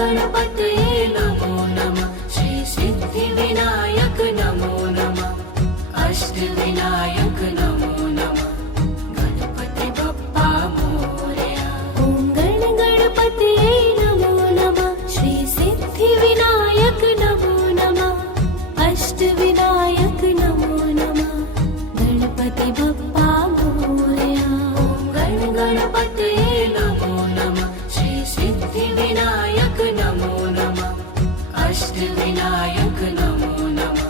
गणपतये नमो नमः। श्री सिद्धिविनायक नमो नमः। अष्टविनायक नमो नमः। गणपति बप्पा मोरया। ॐ गणपतये नमो नमः। श्री सिद्धिविनायक नमो नमः। अष्टविनायक नमो नमः। गणपति बप्पा मोरया। ॐ गणपतये नमो नमः। श्री सिद्धिविनायक नमो नमः। अष्टविनायक नमो नमः।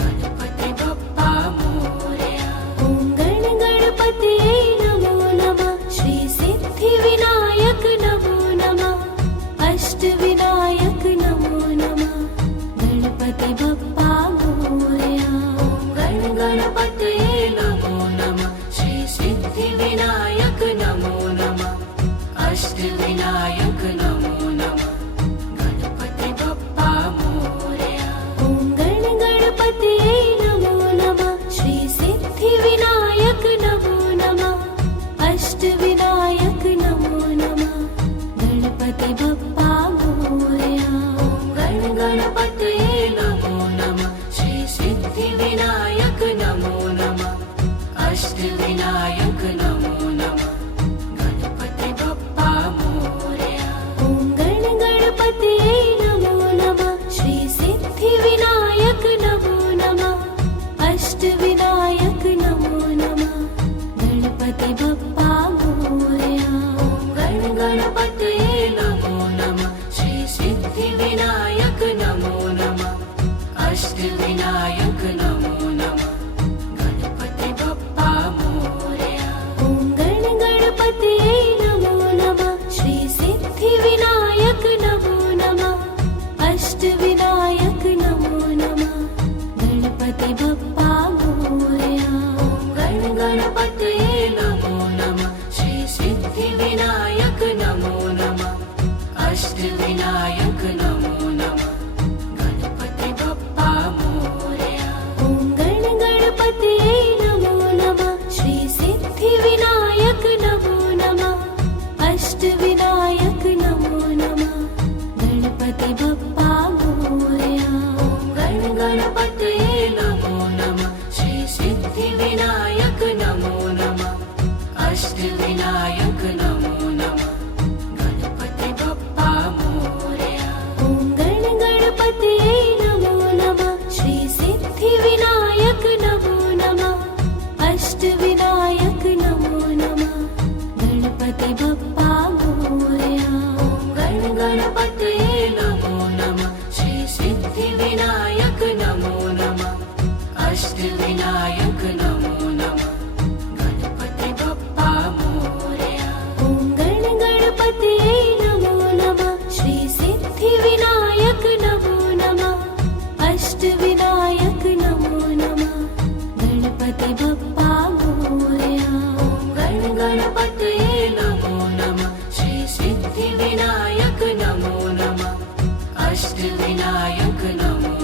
गणपति बप्पा मोरया। ॐ गणपतये नमो नमः। श्री सिद्धिविनायक नमो नमः। अष्टविनायक नमो नमः। गणपति बप्पा मोरया। ॐ गणपतये नमो नमः। श्री सिद्धिविनायक नमो नमः। अष्टविनायक नमो नमः। गणपति बप्पा मोरया। ॐ गणपतये नमो नमः। श्री सिद्धिविनायक नमो नमः। अष्टविनायक नमो नमः। गणपति बप्पा मोरया। ॐ गणपतये नमो नमः। श्री सिद्धिविनायक नमो नमः। अष्टविनायक नमो नमः। गणपति बप्पा मोरया। ॐ गणपतये नमो नमः। श्री सिद्धिविनायक नमो नमः। अष्टविनायक नमो नमः। गणपति बप्पा मोरया। ॐ गणपतये नमो नमः। श्री सिद्धिविनायक नमो नमः। अष्टविनायक नमो नमः। गणपति बप्पा मोरया। ॐ गणपतये नमो नमः। श्री सिद्धिविनायक नमो नमः। अष्टविनायक नमो नमः। गणपति बप्पा मोरया। ॐ गणपतये नमो नमः। श्री सिद्धिविनायक नमो नमः। अष्टविनायक नमो नमः। गणपति बप्पा मोरया। ॐ गणपतये नमो नमः। श्री सिद्धिविनायक नमो नमः। अष्टविनायक नमो नमः। गणपति बप्पा मोरया। ॐ गणपतये नमो नमः। श्री सिद्धिविनायक नमो नमः। अष्टविनायक नमो नमः। गणपति बप्पा मोरया। ॐ गणपतये नमो नमः। श्री सिद्धिविनायक नमो नमः। अष्टविनायक नमो नमः। गणपति बप्पा मोरया। ॐ गणपतये नमो नमः। श्री सिद्धिविनायक नमो नमः। अष्टविनायक नमो नमः। गणपति बप्पा मोरया। ॐ गणपतये नमो नमः। श्री सिद्धिविनायक नमो नमः। अष्टविनायक नमो नमः। गणपति बप्पा मोरया। ॐ गणपतये नमो नमः। श्री सिद्धिविनायक नमो नमः। अष्टविनायक नमो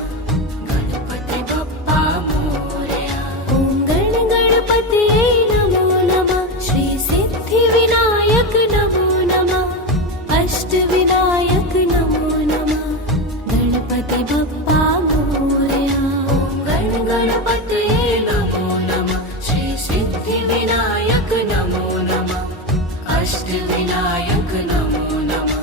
नमः। गणपति बप्पा मोरया। ॐ गणपतये नमो नमः। श्री सिद्धिविनायक नमो नमः। अष्टविनायक नमो नमः। गणपति बप्पा मोरया। ॐ गणपतये नमो नमः। श्री सिद्धिविनायक नमो नमः। अष्टविनायक नमो नमः।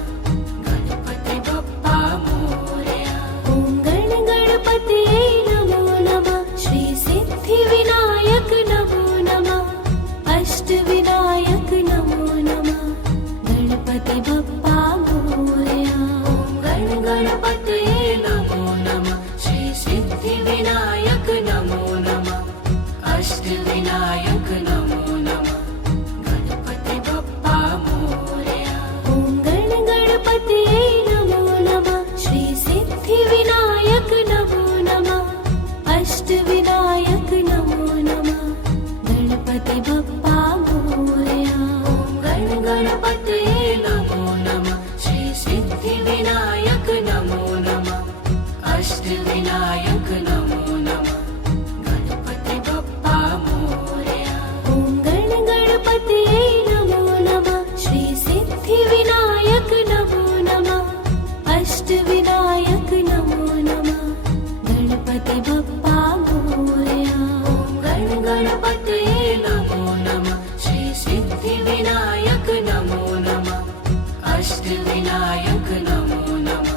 गणपति बप्पा मोरया। ॐ गणपतये नमो नमः। श्री सिद्धिविनायक नमो नमः। अष्टविनायक नमो नमः। गणपति बप्पा मोरया। ॐ गणपतये नमो नमः। श्री सिद्धिविनायक नमो नमः। अष्टविनायक नमो नमः। गणपति बप्पा मोरया। ॐ गणपतये नमो नमः। श्री सिद्धिविनायक नमो नमः। अष्टविनायक नमो नमः। गणपति बप्पा मोरया। ॐ गणपतये नमो नमः। श्री सिद्धिविनायक नमो अष्टविनायक नमो नमः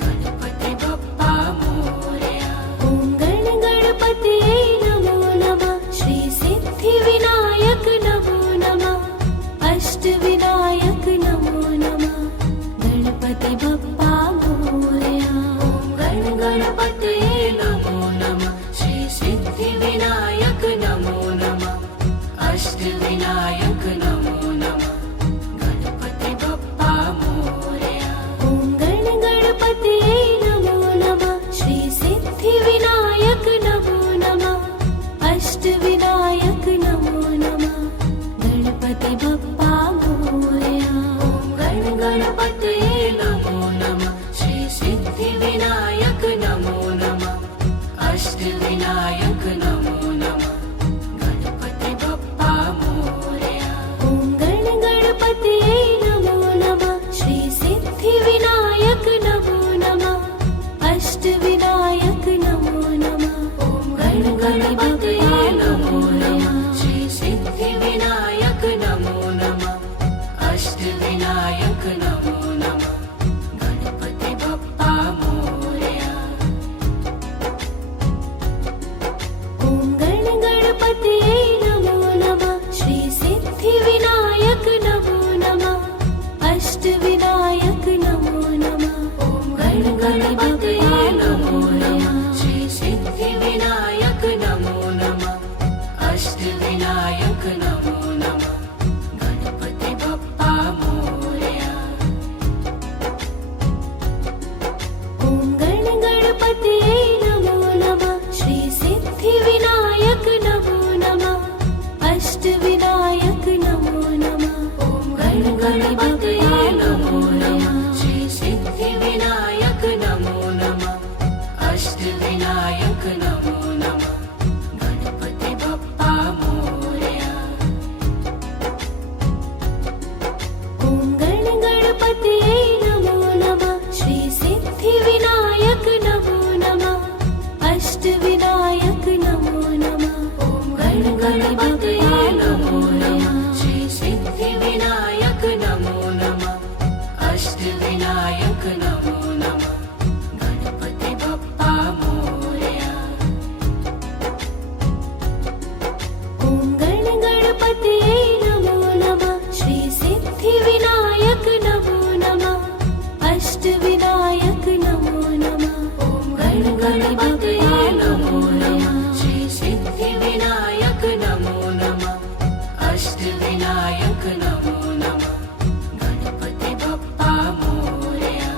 गणपति बप्पा मोरया। ॐ गणपतये नमो नमः श्री सिद्धिविनायक नमो नमः अष्टविनायक नमो नमः गणपति बप्पा मोरया। ॐ गणपतये नमो नमः श्री सिद्धिविनायक नमो नमः अष्टविनायक नमो नमः गणपति बप्पा मोरया। ॐ गणपतये नमो नमः श्री सिद्धिविनायक नमो नमः अष्टविनायक नमो नमः गणपति बप्पा मोरया। ॐ गणपतये नमो नमः श्री सिद्धिविनायक नमो नमः अष्टविनायक नमो नमः गणपति बप्पा मोरया। ॐ गणपतये नमो नमः श्री सिद्धिविनायक नमो नमः अष्टविनायक नमो नमः ॐ गणपतये नमो नमः श्री सिद्धिविनायक नमो नमः अष्टविनायक नमो नमः गणपति बप्पा मोरया। ॐ गणपतये नमो नमः श्री सिद्धिविनायक नमो नमः अष्टविनायक नमो नमः ॐ गणपतये नमो नमः श्री सिद्धिविनायक नमो नमः अष्टविनायक नमो नमः गणपति बप्पा मोरया। ॐ गणपतये नमो नमः श्री सिद्धिविनायक नमो नमः अष्टविनायक नमो नमः ॐ गणपतये नमो नमः श्री सिद्धिविनायक नमो नमः अष्टविनायक नमो नमः गणपति बप्पा मोरया। ॐ गणपतये नमो नमः श्री सिद्धिविनायक नमो नमः अष्टविनायक नमो नमः ॐ गणपतये नमो नमः श्री सिद्धिविनायक नमो नमः अष्टविनायक नमो नमः गणपति बप्पा मोरया। ॐ गणपतये नमो नमः श्री सिद्धिविनायक नमो नमः अष्टविनायक नमो नमः ॐ गणपतये नमो नमः श्री सिद्धिविनायक नमो नमः अष्टविनायक नमो नमः गणपति बप्पा मोरया।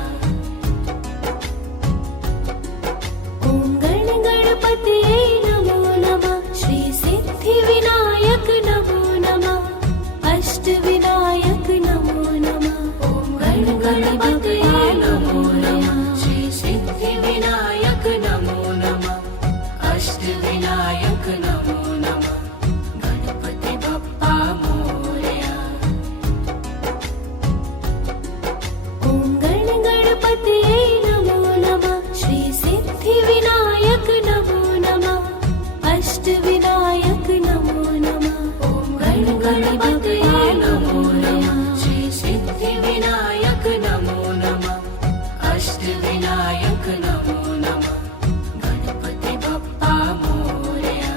ॐ गणपतये नमो नमः श्री सिद्धिविनायक नमो नमः अष्टविनायक नमो नमः ॐ गणपतये नमो नमः श्री सिद्धिविनायक नमो नमः अष्टविनायक नमो नमः गणपति बप्पा मोरया। ॐ गणपतये नमो नमः श्री सिद्धिविनायक नमो नमः अष्टविनायक नमो नमः ॐ गणपतये नमो नमः श्री सिद्धिविनायक नमो नमः अष्टविनायक नमो नमः गणपति बप्पा मोरया।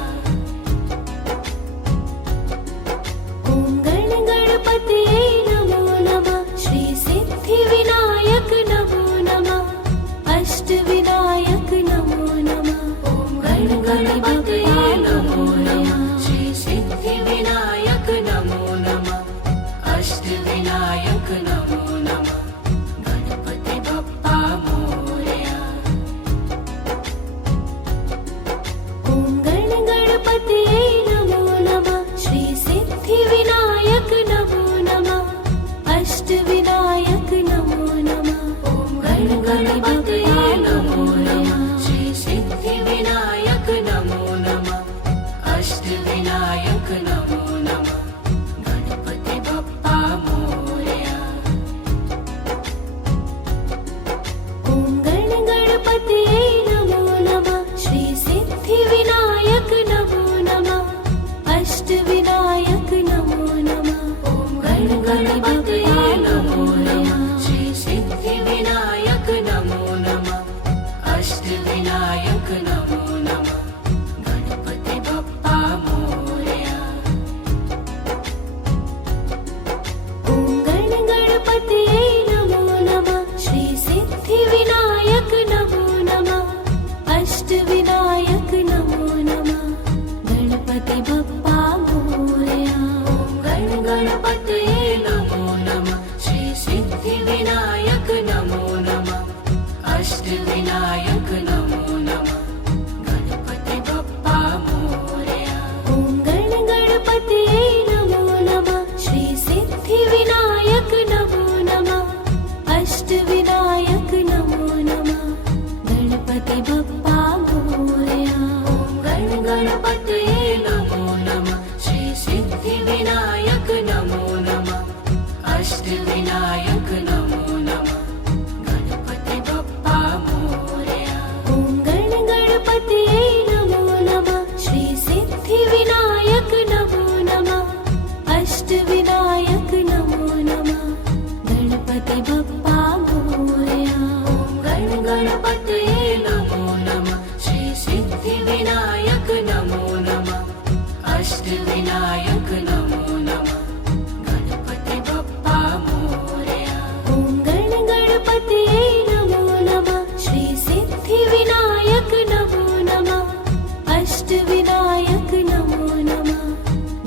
ॐ गणपतये नमो नमः श्री सिद्धिविनायक नमो नमः अष्टविनायक नमो नमः ॐ गणपतये नमो नमः श्री सिद्धिविनायक नमो नमः अष्टविनायक नमो नमः गणपति बप्पा मोरया। ॐ गणपतये नमो नमः श्री सिद्धिविनायक नमो नमः अष्टविनायक नमो नमः ॐ गणपतये नमो नमः श्री सिद्धिविनायक नमो नमः अष्टविनायक नमो नमः गणपति बप्पा मोरया। ॐ गणपतये नमो नमः श्री सिद्धिविनायक नमो नमः अष्टविनायक नमो नमः ॐ गणपतये नमो नमः श्री अष्टविनायक नमो नमः गणपति बप्पा मोरया ॐ गण गणपतये नमो नमः श्री सिद्धिविनायक नमो नमः अष्टविनायक नमो नमः गणपति बप्पा मोरया ॐ गण गणपतये नमो नमः श्री सिद्धिविनायक नमो नमः अष्टविनायक नमो नमः गणपति बप्पा मोरया ॐ गण गणपतये नमो नमः श्री सिद्धिविनायक नमो नमः अष्टविनायक नमो नमः गणपति बप्पा मोरया ॐ गण गणपतये नमो नमः श्री सिद्धिविनायक नमो नमः अष्टविनायक नमो नमः गणपति बप्पा मोरया ॐ गण गणपतये नमो नमः श्री सिद्धिविनायक नमो नमः अष्टविनायक नमो नमः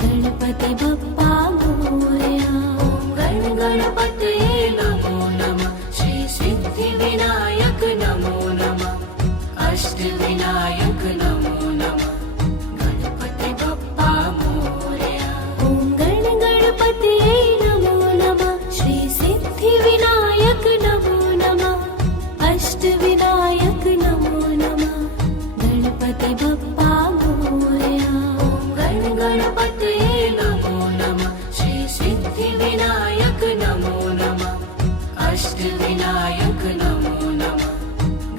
गणपति बप्पा मोरया ॐ गण गणपतये नमो नमः श्री सिद्धिविनायक नमो नमः अष्टविनायक नमो नमः गणपति बप्पा मोरया ॐ गण गणपतये नमो नमः श्री सिद्धिविनायक नमो नमः अष्टविनायक नमो नमः गणपति बप्पा मोरया ॐ गण गणपतये नमो नमः श्री सिद्धिविनायक नमो नमः अष्टविनायक नमो नमः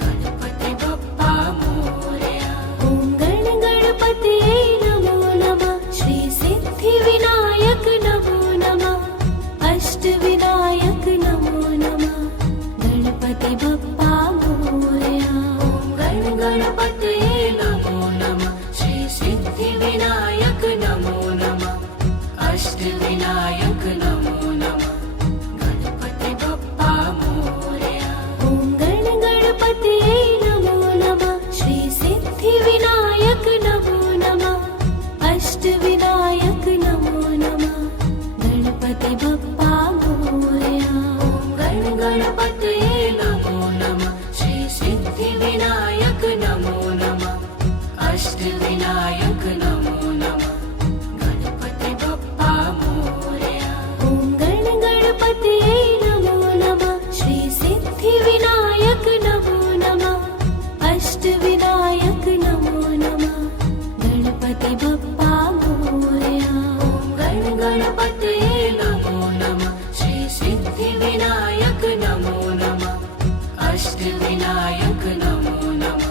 गणपति बप्पा मोरया ॐ गण गणपतये नमो नमः श्री सिद्धिविनायक नमो नमः अष्टविनायक नमो नमः गणपति बप्पा मोरया ॐ गण गणपतये नमो नमः श्री सिद्धिविनायक नमो नमः अष्टविनायक नमो नमः गणपति बप्पा मोरया ॐ गण गणपतये नमो नमः श्री सिद्धिविनायक नमो नमः अष्टविनायक नमो नमः गणपति बप्पा मोरया ॐ गण गणपतये नमो नमः श्री सिद्धिविनायक नमो नमः अष्टविनायक नमो नमः गणपति बप्पा मोरया ॐ गण गणपतये नमो नमः श्री सिद्धिविनायक नमो नमः अष्टविनायक नमो नमः गणपति बप्पा मोरया ॐ गण गणपतये नमो नमः श्री सिद्धिविनायक नमो नमः अष्टविनायक नमो नमः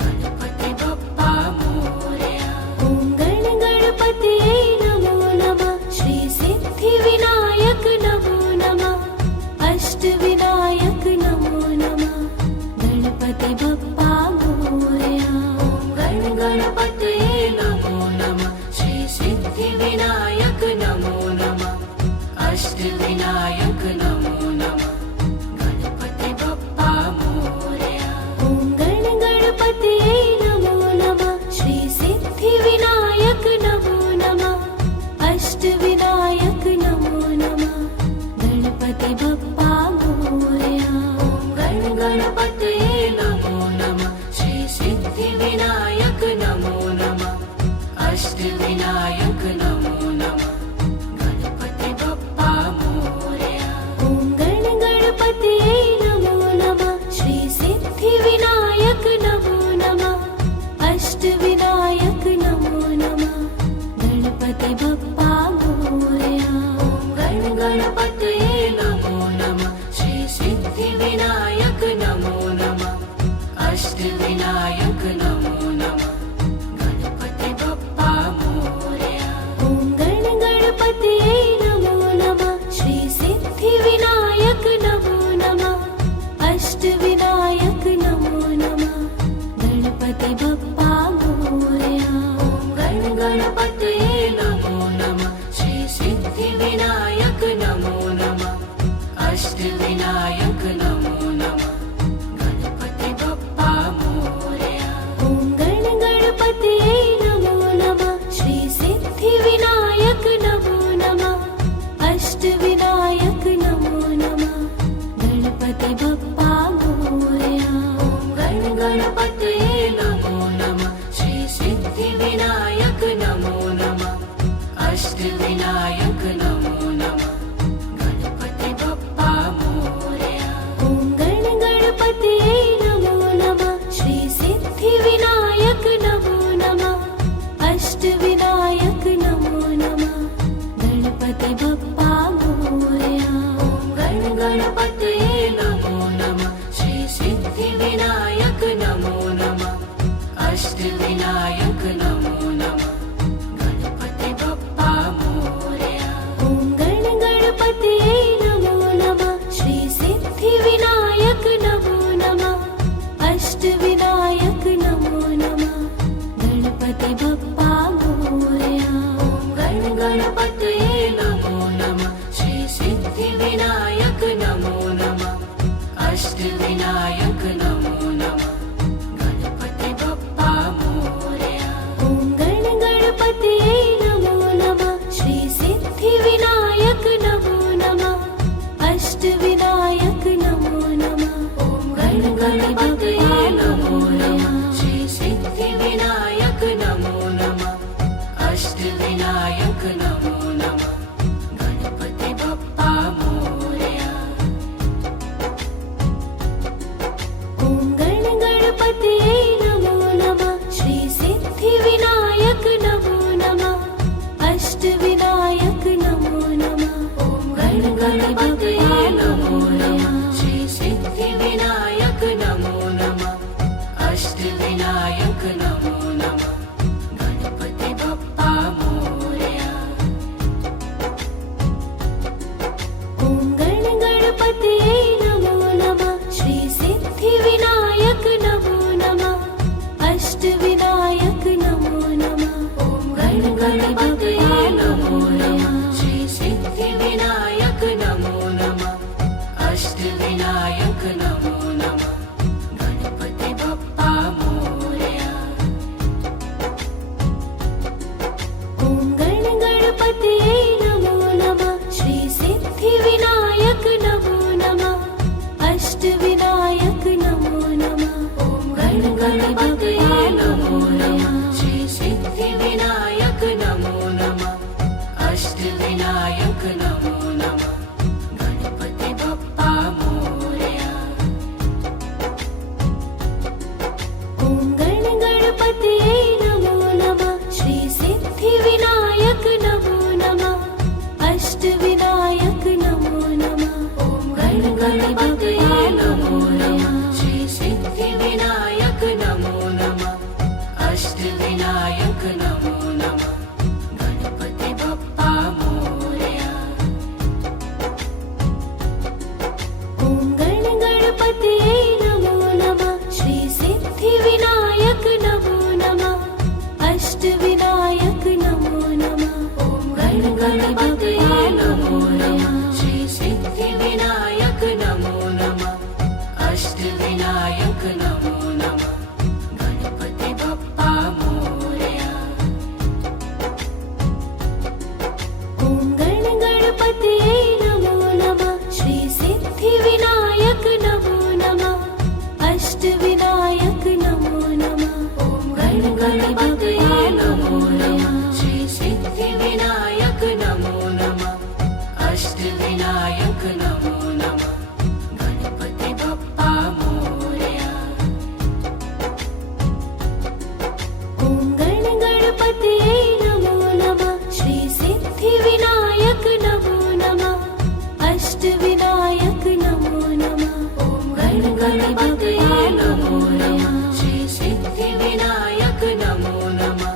गणपति बप्पा मोरया ॐ गण गणपतये नमो नमः श्री सिद्धिविनायक नमो नमः अष्टविनायक नमो नमः गणपति बप्पा मोरया ॐ गण गणपतये नमो नमः श्री सिद्धिविनायक नमो नमः अष्टविनायक नमो नमः गणपति बप्पा मोरया ॐ गण गणपतये नमो नमः श्री सिद्धिविनायक नमो नमः अष्टविनायक नमो नमः गणपति बप्पा मोरया ॐ गण गणपतये नमो नमः श्री सिद्धिविनायक नमो नमः अष्टविनायक नमो नमः गणपति बप्पा मोरया ॐ गण गणपतये नमो नमः श्री सिद्धिविनायक नमो नमः अष्टविनायक नमो नमः गणपति बप्पा मोरया ॐ गण गणपतये नमो नमः श्री सिद्धिविनायक नमो अष्टविनायक नमो नमः गणपति बप्पा मोरया। ॐ गण गणपतये नमो नमः श्री सिद्धिविनायक नमो नमः अष्टविनायक नमो नमः। ॐ गण गणपतये नमो नमः श्री सिद्धिविनायक नमो नमः अष्टविनायक नमो नमः गणपति बप्पा मोरया। ॐ गण गणपतये नमो नमः श्री सिद्धिविनायक नमो नमः अष्टविनायक नमो नमः। ॐ गण गणपतये नमो नमः श्री सिद्धिविनायक नमो नमः अष्टविनायक नमो नमः गणपति बप्पा मोरया। ॐ गण गणपतये नमो नमः श्री सिद्धिविनायक नमो नमः अष्टविनायक नमो नमः। ॐ गण गणपतये नमो नमः श्री सिद्धिविनायक नमो नमः अष्टविनायक नमो नमः गणपति बप्पा मोरया। ॐ गण गणपतये नमो नमः श्री सिद्धिविनायक नमो नमः अष्टविनायक नमो नमः। ॐ गण गणपतये नमो नमः श्री सिद्धिविनायक नमो नमः अष्टविनायक नमो नमः गणपति बप्पा मोरया। ॐ गण गणपतये नमो नमः श्री सिद्धिविनायक नमो नमः अष्टविनायक नमो नमः। ॐ गण गणपतये नमो नमः श्री सिद्धिविनायक नमो नमः अष्टविनायक नमो नमः गणपति बप्पा मोरया। ॐ गण गणपतये नमो नमः श्री सिद्धिविनायक नमो नमः अष्टविनायक नमो नमः। ॐ गण गणपतये नमो नमः श्री सिद्धिविनायक नमो नमः अष्टविनायक नमो नमः गणपति बप्पा मोरया। ॐ गण गणपतये नमो नमः श्री सिद्धिविनायक नमो नमः अष्टविनायक नमो नमः। ॐ गण गणपतये नमो नमः श्री सिद्धिविनायक नमो नमः अष्टविनायक नमो नमः गणपति बप्पा मोरया। ॐ गण गणपतये नमो नमः श्री सिद्धिविनायक नमो नमः अष्टविनायक नमो नमः। ॐ गण गणपतये नमो नमः श्री सिद्धिविनायक नमो नमः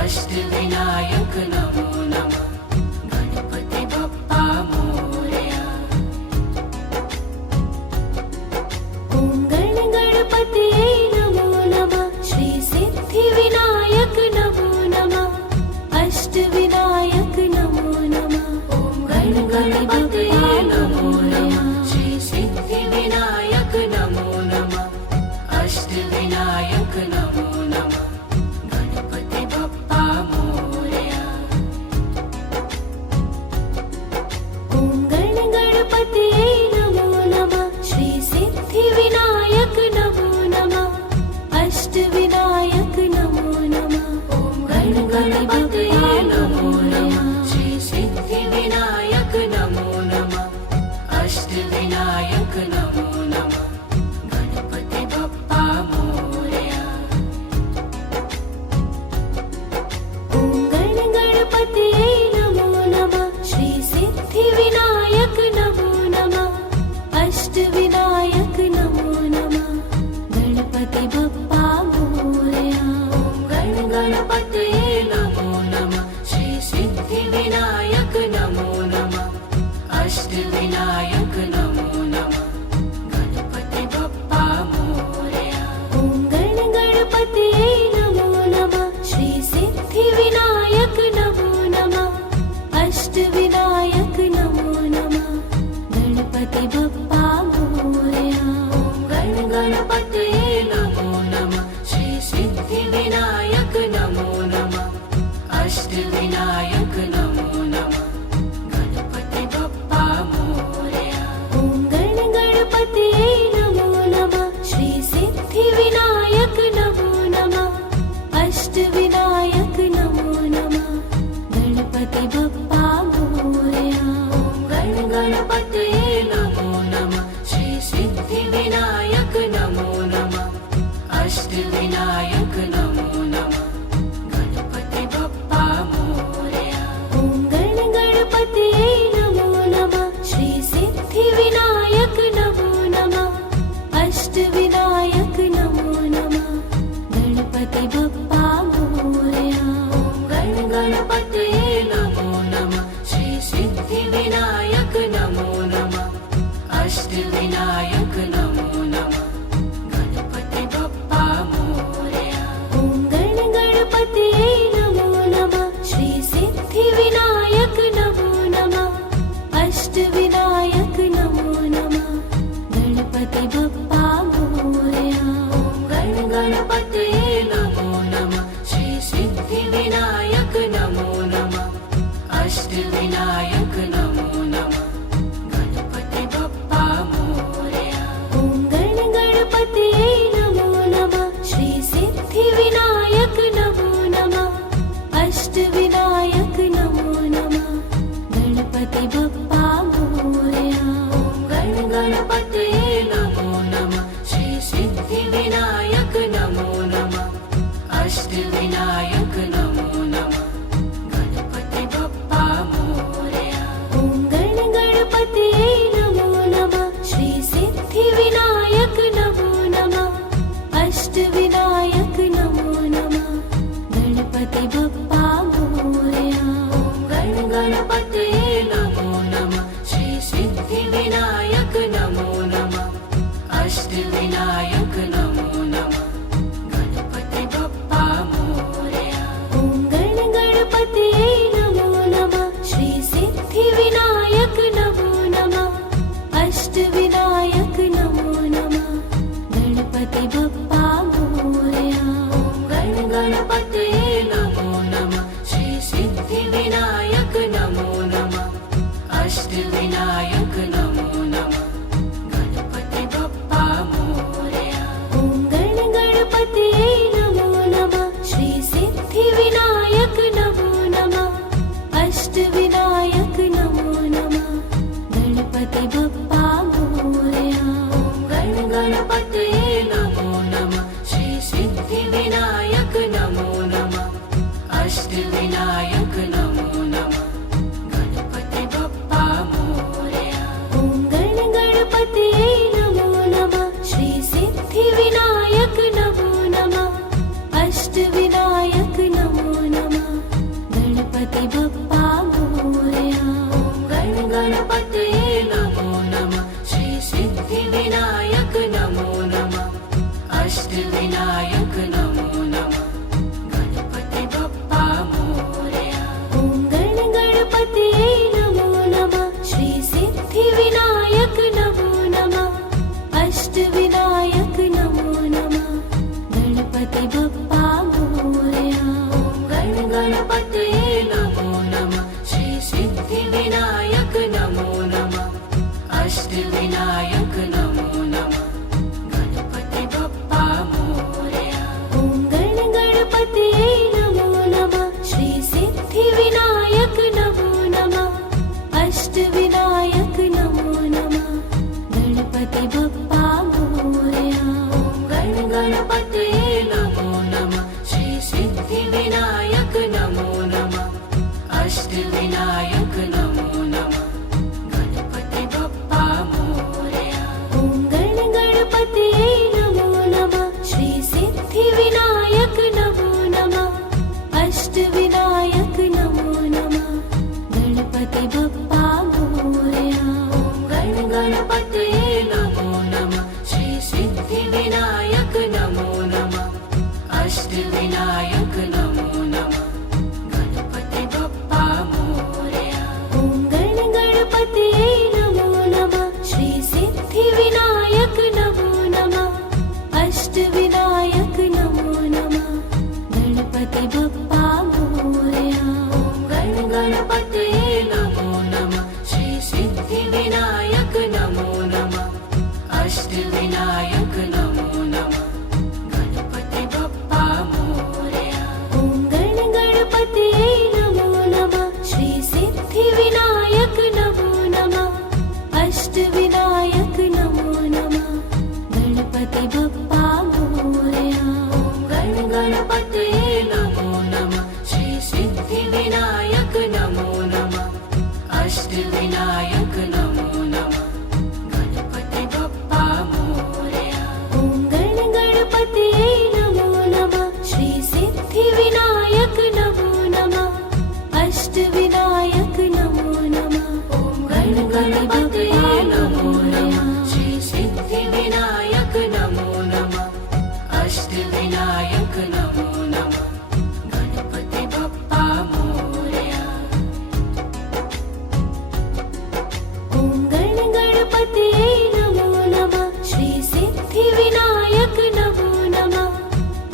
अष्टविनायक नमो नमः गणपति बप्पा मोरया। ॐ गण गणपतये नमो नमः श्री सिद्धिविनायक नमो नमः अष्टविनायक नमो नमः। ॐ गण गणपतये नमो नमः श्री सिद्धिविनायक नमो नमः अष्टविनायक नमो नमः गणपति बप्पा मोरया। ॐ गण गणपतये नमो नमः श्री सिद्धिविनायक नमो नमः अष्टविनायक नमो नमः। ॐ गण गणपतये नमो नमः श्री सिद्धिविनायक नमो नमः अष्टविनायक नमो नमः गणपति बप्पा मोरया। ॐ गण गणपतये नमो नमः श्री सिद्धिविनायक नमो नमः अष्टविनायक नमो नमः गणपति बप्पा मोरया। ॐ गण गणपतये नमो नमः श्री सिद्धिविनायक नमो नमः अष्टविनायक नमो नमः गणपति बप्पा मोरया। ॐ गण गणपतये नमो नमः श्री सिद्धिविनायक नमो नमः अष्टविनायक नमो नमः गणपति बप्पा मोरया। गणपतये नमो नमः श्री सिद्धिविनायक नमो नमः अष्टविनायक नमो नमः गणपति बप्पा मोरया ॐ गणपतये नमो नमः श्री सिद्धिविनायक नमो नमः अष्टविनायक नमो नमः गणपति बप्पा मोरया ॐ गणपतये नमो नमः श्री सिद्धिविनायक नमो नमः अष्टविनायक नमो नमः गणपति बप्पा मोरया ॐ गणपतये नमो नमः श्री सिद्धिविनायक नमो नमः अष्टविनायक नमो नमः गणपति बप्पा मोरया ॐ गणपतये नमो नमः श्री सिद्धिविनायक नमो नमः अष्टविनायक नमो नमः गणपति बप्पा मोरया ॐ गणपतये नमो नमः श्री सिद्धिविनायक नमो नमः अष्टविनायक नमो नमः गणपति बप्पा मोरया ॐ गणपतये नमो नमः श्री सिद्धिविनायक नमो नमः अष्टविनायक नमो नमः गणपति बप्पा मोरया ॐ गणपतये नमो नमः श्री सिद्धिविनायक नमो नमः अष्टविनायक नमो नमः गणपति बप्पा मोरया ॐ गणपतये नमो नमः श्री सिद्धिविनायक नमो नमः अष्टविनायक नमो नमः गणपति बप्पा मोरया ॐ गणपतये नमो नमः श्री सिद्धिविनायक नमो नमः अष्टविनायक नमो नमः गणपति बप्पा मोरया ॐ गणपतये नमो नमः श्री सिद्धिविनायक नमो नमः अष्टविनायक नमो नमः गणपति बप्पा मोरया ॐ गणपतये नमो नमः श्री सिद्धिविनायक नमो नमः अष्टविनायक नमो नमः गणपति बप्पा मोरया ॐ गणपतये नमो नमः श्री सिद्धिविनायक नमो नमः अष्टविनायक नमो नमः गणपति बप्पा मोरया ॐ गणपतये नमो नमः श्री सिद्धिविनायक नमो नमः अष्टविनायक नमो नमः गणपति बप्पा मोरया ॐ गणपतये नमो नमः श्री सिद्धिविनायक नमो नमः अष्टविनायक नमो नमः गणपति बप्पा मोरया ॐ गणपतये नमो नमः श्री सिद्धिविनायक नमो नमः अष्टविनायक नमो नमः गणपति बप्पा मोरया ॐ गणपतये नमो नमः श्री सिद्धिविनायक नमो नमः अष्टविनायक नमो नमः गणपति बप्पा मोरया ॐ गणपतये नमो नमः श्री सिद्धिविनायक नमो नमः अष्टविनायक नमो नमः गणपति बप्पा मोरया ॐ गणपतये नमो नमः श्री सिद्धिविनायक नमो नमः अष्टविनायक नमो नमः गणपति बप्पा मोरया ॐ गणपतये नमो नमः श्री सिद्धिविनायक नमो नमः अष्टविनायक नमो नमः गणपति बप्पा मोरया ॐ गणपतये नमो नमः श्री सिद्धिविनायक नमो नमः अष्टविनायक नमो नमः गणपति बप्पा मोरया ॐ गणपतये नमो नमः श्री सिद्धिविनायक नमो नमः अष्टविनायक नमो नमः गणपति बप्पा मोरया ॐ गणपतये नमो नमः अष्टविनायक नमो नमः गणपति बप्पा मोरया ॐ गण गणपतये नमो नमः श्री सिद्धिविनायक नमो नमः अष्टविनायक नमो नमः गणपति बप्पा मोरया ॐ गण गणपतये नमो नमः श्री सिद्धिविनायक नमो नमः अष्टविनायक नमो नमः गणपति बप्पा मोरया ॐ गण गणपतये नमो नमः श्री सिद्धिविनायक नमो नमः अष्टविनायक नमो नमः ॐ गण गणपतये नमो नमः श्री सिद्धिविनायक नमो नमः अष्टविनायक नमो नमः गणपति बप्पा मोरया ॐ गण गणपतये नमो नमः श्री सिद्धिविनायक नमो नमः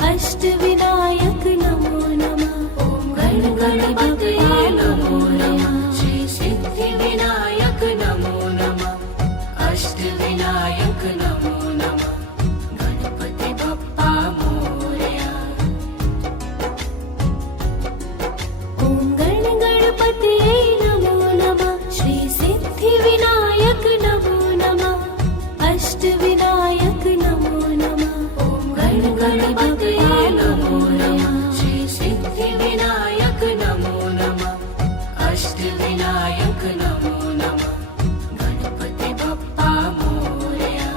अष्टविनायक नमो नमः ॐ गण गणपतये नमो नमः श्री सिद्धिविनायक नमो नमः अष्टविनायक नमो नमः गणपति बप्पा मोरया ॐ गण गणपतये नमो नमः श्री सिद्धिविनायक नमो नमः अष्टविनायक नमो नमः ॐ गण गणपतये नमो नमः श्री सिद्धिविनायक नमो नमः अष्टविनायक नमो नमः गणपति बप्पा मोरया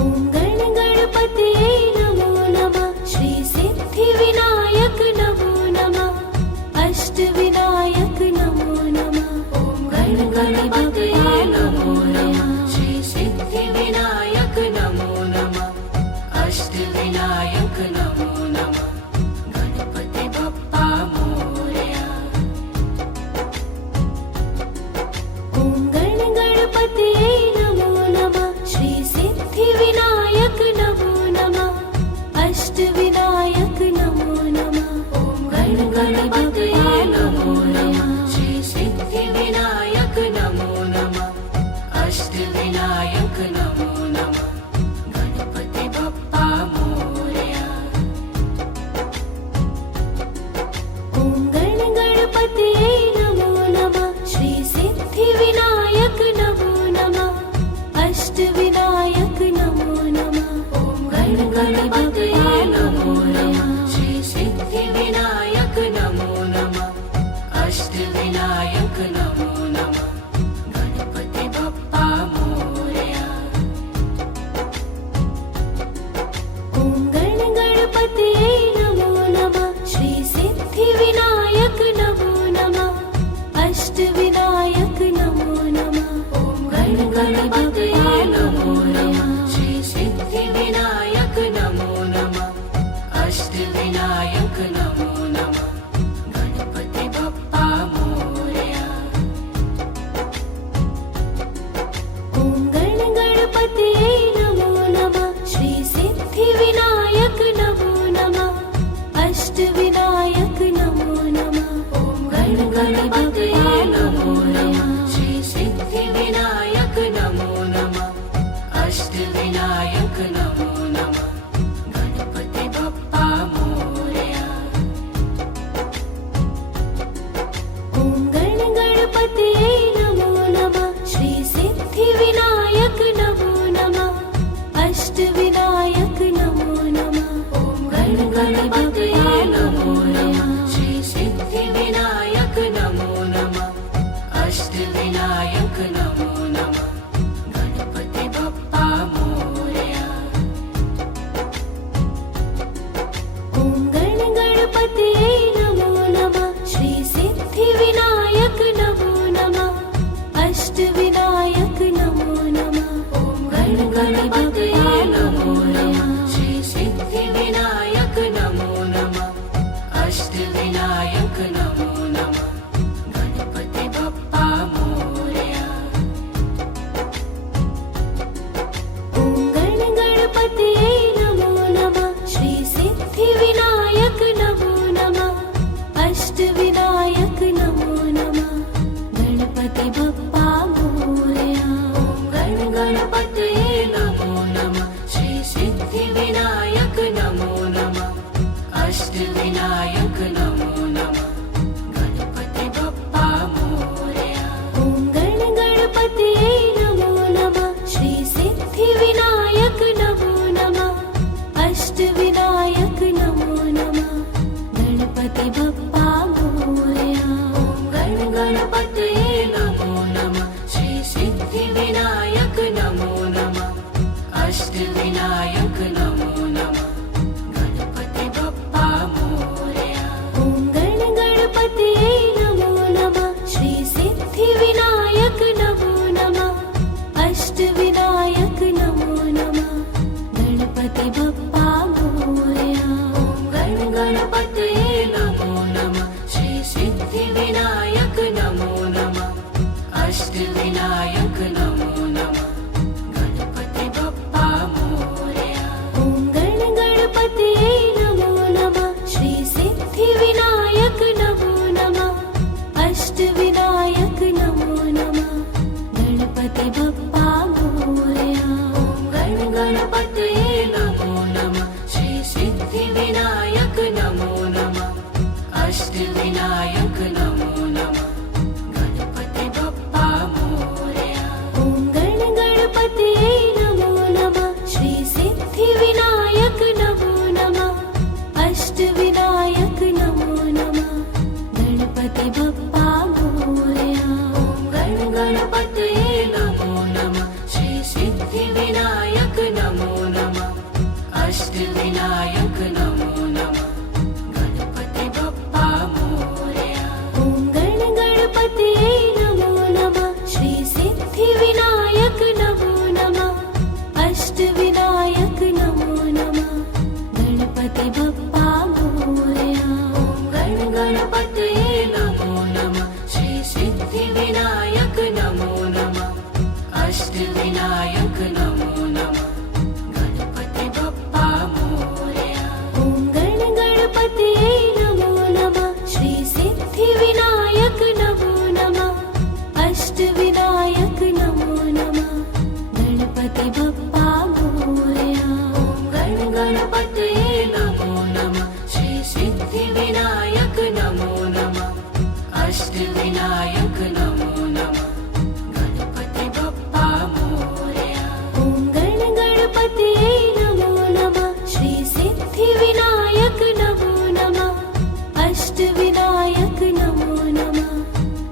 ॐ गण गणपतये नमो नमः श्री सिद्धिविनायक नमो नमः अष्टविनायक नमो नमः ॐ गण गणपतये नमो नमः श्री सिद्धिविनायक नमो नमः अष्टविनायक नमो नमः गणपति बप्पा मोरया ॐ गण गणपतये नमो नमः श्री सिद्धिविनायक नमो नमः अष्टविनायक नमो नमः ॐ गण गणपतये नमो नमः श्री सिद्धिविनायक नमो नमः अष्टविनायक नमो नमः गणपति बप्पा मोरया ॐ गण गणपतये नमो नमः श्री सिद्धिविनायक नमो नमः अष्टविनायक नमो नमः ॐ गण गणपतये नमो नमः श्री सिद्धिविनायक नमो नमः अष्टविनायक नमो नमः गणपति बप्पा मोरया ॐ गण गणपतये नमो नमः श्री सिद्धिविनायक नमो नमः अष्टविनायक नमो नमः ॐ गण गणपतये नमो नमः श्री सिद्धिविनायक नमो अष्टविनायक नमो नमः गणपति बप्पा मोरया ॐ गण गणपतये नमो नमः श्री सिद्धिविनायक नमो नमः अष्टविनायक नमो नमः गणपति बप्पा मोरया ॐ गण गणपतये नमो नमः श्री सिद्धिविनायक नमो नमः अष्टविनायक नमो नमः गणपति बप्पा मोरया ॐ गण गणपतये नमो नमः श्री सिद्धिविनायक नमो नमः अष्टविनायक नमो नमः गणपति बप्पा मोरया ॐ गण गणपतये नमो नमः श्री सिद्धिविनायक नमो नमः अष्टविनायक नमो नमः गणपति बप्पा मोरया ॐ गण गणपतये नमो नमः श्री सिद्धिविनायक नमो नमः अष्टविनायक नमो नमः गणपति बप्पा मोरया ॐ गण गणपतये नमो नमः श्री सिद्धिविनायक नमो नमः अष्टविनायक नमो नमः गणपति बप्पा मोरया ॐ गण गणपतये नमो नमः श्री सिद्धिविनायक नमो नमः अष्टविनायक नमो नमः गणपति बप्पा मोरया ॐ गण गणपतये नमो नमः श्री सिद्धिविनायक नमो नमः अष्टविनायक नमो नमः गणपति बप्पा मोरया ॐ गण गणपतये नमो नमः श्री सिद्धिविनायक नमो नमः अष्टविनायक नमो नमः गणपति बप्पा मोरया ॐ गण गणपतये नमो नमः श्री सिद्धिविनायक नमो नमः अष्टविनायक नमो नमः गणपति बप्पा मोरया ॐ गण गणपतये नमो नमः श्री सिद्धिविनायक नमो नमः अष्टविनायक नमो नमः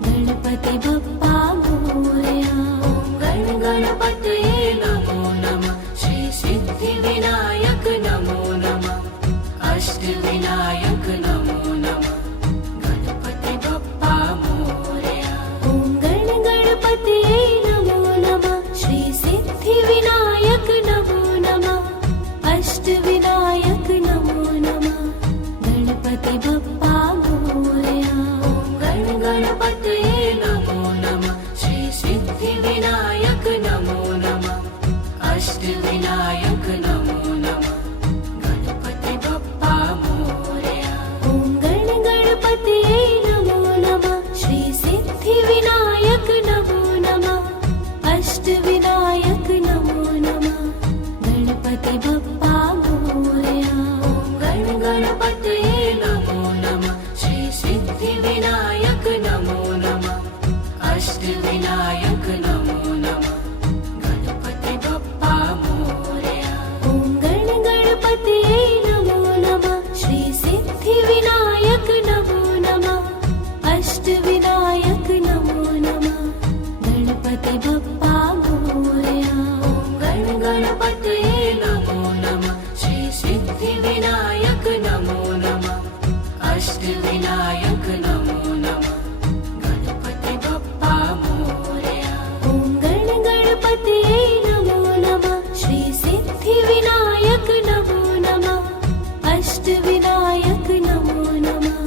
गणपति बप्पा मोरया ॐ गण गणपतये नमो नमः श्री सिद्धिविनायक नमो नमः अष्टविनायक नमो नमः गणपति बप्पा मोरया ॐ गण गणपतये नमो नमः श्री सिद्धिविनायक नमो नमः अष्टविनायक नमो नमः गणपति बप्पा मोरया ॐ गण गणपतये नमो नमः श्री सिद्धिविनायक नमो नमः अष्टविनायक नमो नमः गणपति बप्पा मोरया ॐ गण गणपतये नमो नमः श्री सिद्धिविनायक नमो नमः अष्टविनायक नमो नमः गणपति बप्पा मोरया ॐ गण गणपतये नमो नमः श्री सिद्धिविनायक नमो नमः अष्टविनायक नमो नमः गणपति बप्पा मोरया ॐ गण गणपतये नमो नमः श्री सिद्धिविनायक नमो नमः अष्टविनायक नमो नमः गणपति बप्पा मोरया ॐ गण गणपतये नमो नमः श्री सिद्धिविनायक नमो नमः अष्टविनायक नमो नमः गणपति बप्पा मोरया ॐ गण गणपतये नमो नमः श्री सिद्धिविनायक नमो नमः अष्टविनायक नमो नमः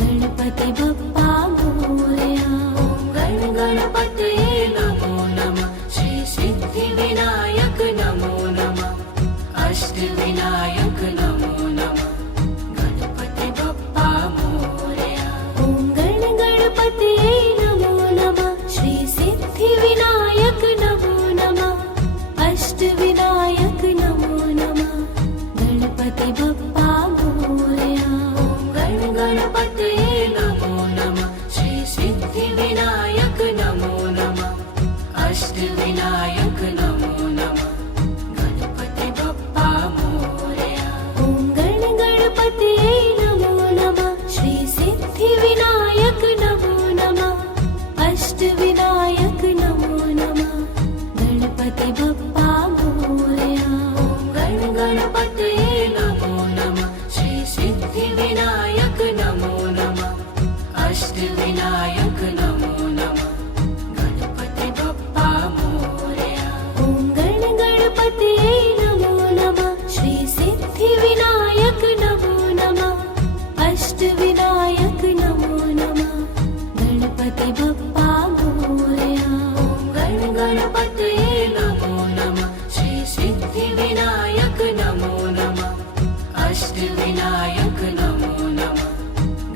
गणपति बप्पा मोरया ॐ गण गणपतये नमो नमः श्री सिद्धिविनायक नमो नमः अष्टविनायक नमो नमः गणपति बप्पा मोरया ॐ गण गणपतये नमो नमः श्री सिद्धिविनायक नमो नमः अष्टविनायक नमो नमः गणपति बप्पा मोरया ॐ गण गणपतये नमो नमः श्री सिद्धिविनायक नमो नमः अष्टविनायक नमो नमः गणपति बप्पा मोरया ॐ गण गणपतये नमो नमः श्री सिद्धिविनायक नमो नमः अष्टविनायक नमो नमः गणपति बप्पा मोरया गणपतये नमो नमः श्री सिद्धिविनायक नमो नमः अष्टविनायक नमो नमः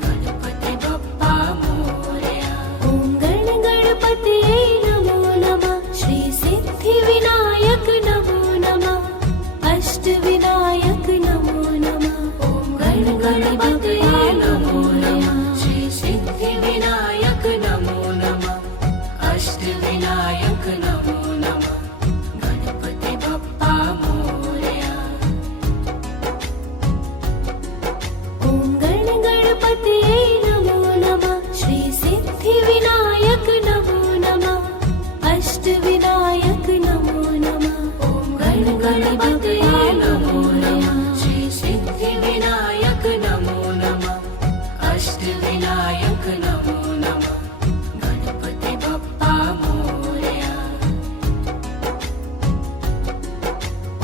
गणपति बप्पा मोरया ॐ गणपतये नमो नमः श्री सिद्धिविनायक नमो नमः अष्टविनायक नमो नमः ॐ गणपतये नमो नमः श्री सिद्धिविनायक नमो नमः अष्टविनायक नमो नमः गणपति बप्पा मोरया ॐ गणपतये नमो नमः श्री सिद्धिविनायक नमो नमः अष्टविनायक नमो नमः ॐ गणपतये नमो नमः श्री सिद्धिविनायक नमो नमः अष्टविनायक नमो नमः गणपति बप्पा मोरया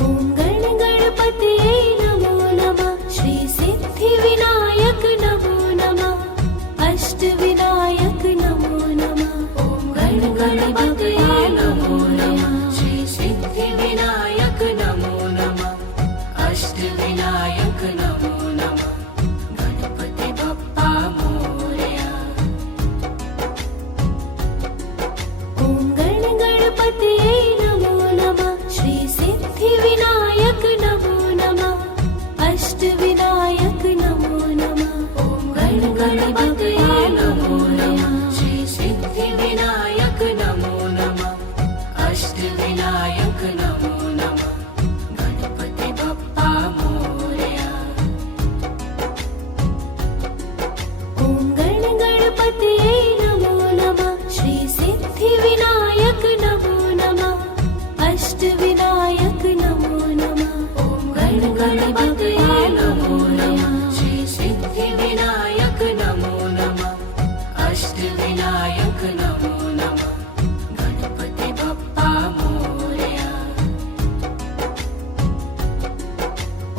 ॐ गणपतये नमो नमः श्री सिद्धिविनायक नमो नमः अष्टविनायक नमो नमः ॐ गणपतये नमो नमः श्री सिद्धिविनायक नमो नमः अष्टविनायक नमो नमः गणपति बप्पा मोरया ॐ गणपतये नमो नमः श्री सिद्धिविनायक नमो नमः अष्टविनायक नमो नमः ॐ गणपतये नमो नमः श्री सिद्धिविनायक नमो नमः अष्टविनायक नमो नमः गणपति बप्पा मोरया ॐ गणपतये नमो नमः श्री सिद्धिविनायक नमो नमः अष्टविनायक नमो नमः ॐ गणपतये नमो नमः श्री सिद्धिविनायक नमो नमः अष्टविनायक नमो नमः गणपति बप्पा मोरया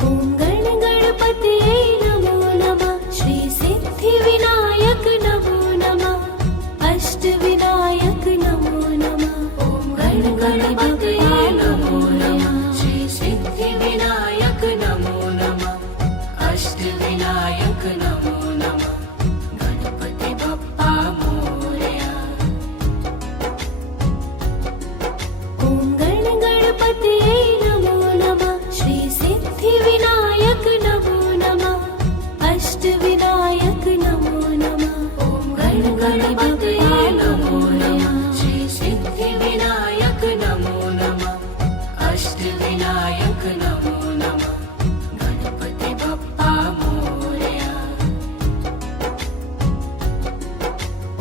ॐ गणपतये नमो नमः श्री सिद्धिविनायक नमो नमः अष्टविनायक नमो नमः ॐ गणपतये नमो नमः श्री सिद्धिविनायक नमो नमः अष्टविनायक नमो नमः गणपति बप्पा मोरया ॐ गणपतये नमो नमः श्री सिद्धिविनायक नमो नमः अष्टविनायक नमो नमः ॐ गणपतये नमो नमः श्री सिद्धिविनायक नमो नमः अष्टविनायक नमो नमः गणपति बप्पा मोरया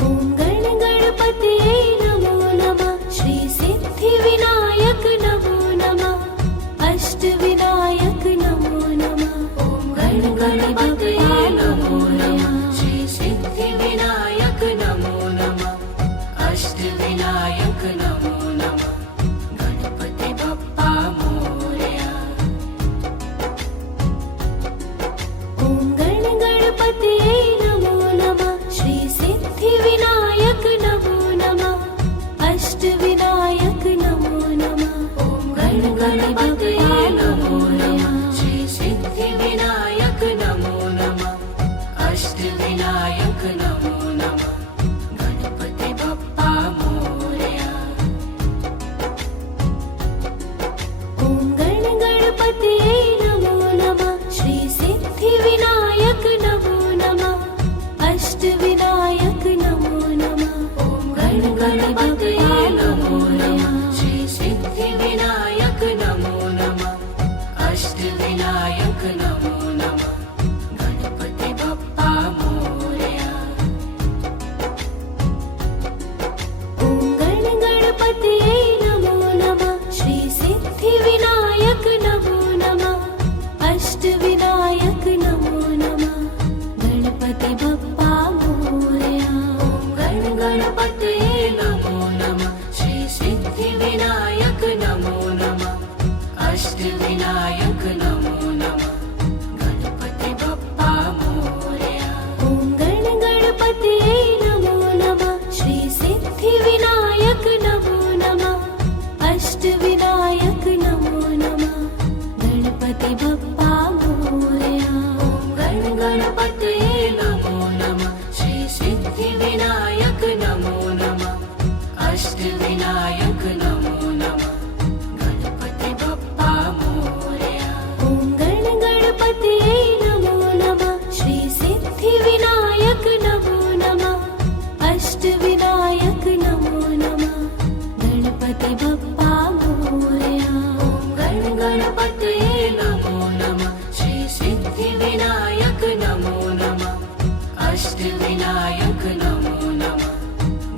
ॐ गणपतये नमो नमः श्री सिद्धिविनायक नमो नमः अष्टविनायक नमो नमः ॐ गणपतये नमो नमः श्री सिद्धिविनायक नमो नमः अष्टविनायक नमो नमः गणपति बप्पा मोरया ॐ गणपतये नमो नमः श्री सिद्धिविनायक नमो नमः अष्टविनायक नमो नमः ॐ गणपतये नमो नमः श्री सिद्धिविनायक नमो नमः अष्टविनायक नमो नमः गणपति बप्पा मोरया ॐ गणपतये नमो नमः श्री सिद्धिविनायक नमो नमः अष्टविनायक नमो नमः ॐ गणपतये नमो नमः श्री सिद्धिविनायक नमो नमः अष्टविनायक नमो नमः गणपति बप्पा मोरया गण गणपतये नमो नमः श्री सिद्धिविनायक नमो नमः अष्टविनायक नमो नमः गणपति बप्पा मोरया ॐ गण गणपतये नमो नमः श्री सिद्धिविनायक नमो नमः अष्टविनायक नमो नमः गणपति बप्पा मोरया गण गणपतये नमो नमः श्री सिद्धिविनायक नमो नमः अष्टविनायक नमो नमः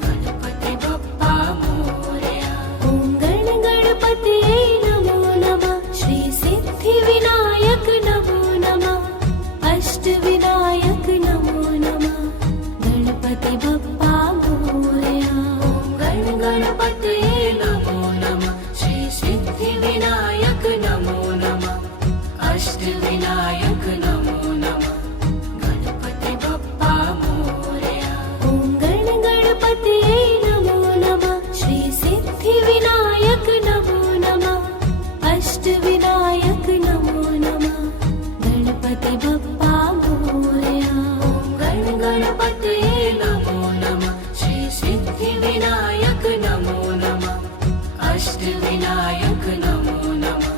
गणपति बप्पा मोरया ॐ गण गणपतये नमो नमः श्री सिद्धिविनायक नमो नमः अष्टविनायक नमो नमः गणपति बप्पा मोरया गण गणपतये नमो नमः श्री सिद्धिविनायक नमो नमः अष्टविनायक नमो नमः गणपति बप्पा मोरया ॐ गण गणपतये नमो नमः श्री सिद्धिविनायक नमो नमः अष्टविनायक नमो नमः गणपति बप्पा मोरया गण गणपतये नमो नमः श्री सिद्धिविनायक नमो नमः अष्टविनायक नमो नमः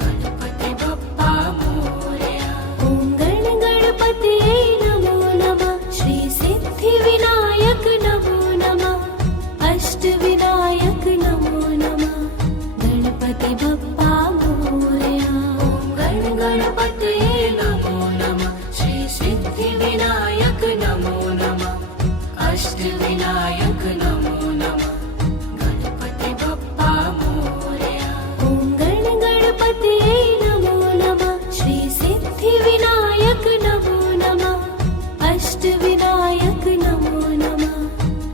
गणपति बप्पा मोरया ॐ गण गणपतये नमो नमः श्री सिद्धिविनायक नमो नमः अष्टविनायक नमो नमः गणपति बप्पा मोरया गण गणपतये नमो नमः श्री सिद्धिविनायक नमो नमः अष्टविनायक नमो नमः गणपति बप्पा मोरया ॐ गण गणपतये नमो नमः श्री सिद्धिविनायक नमो नमः अष्टविनायक नमो नमः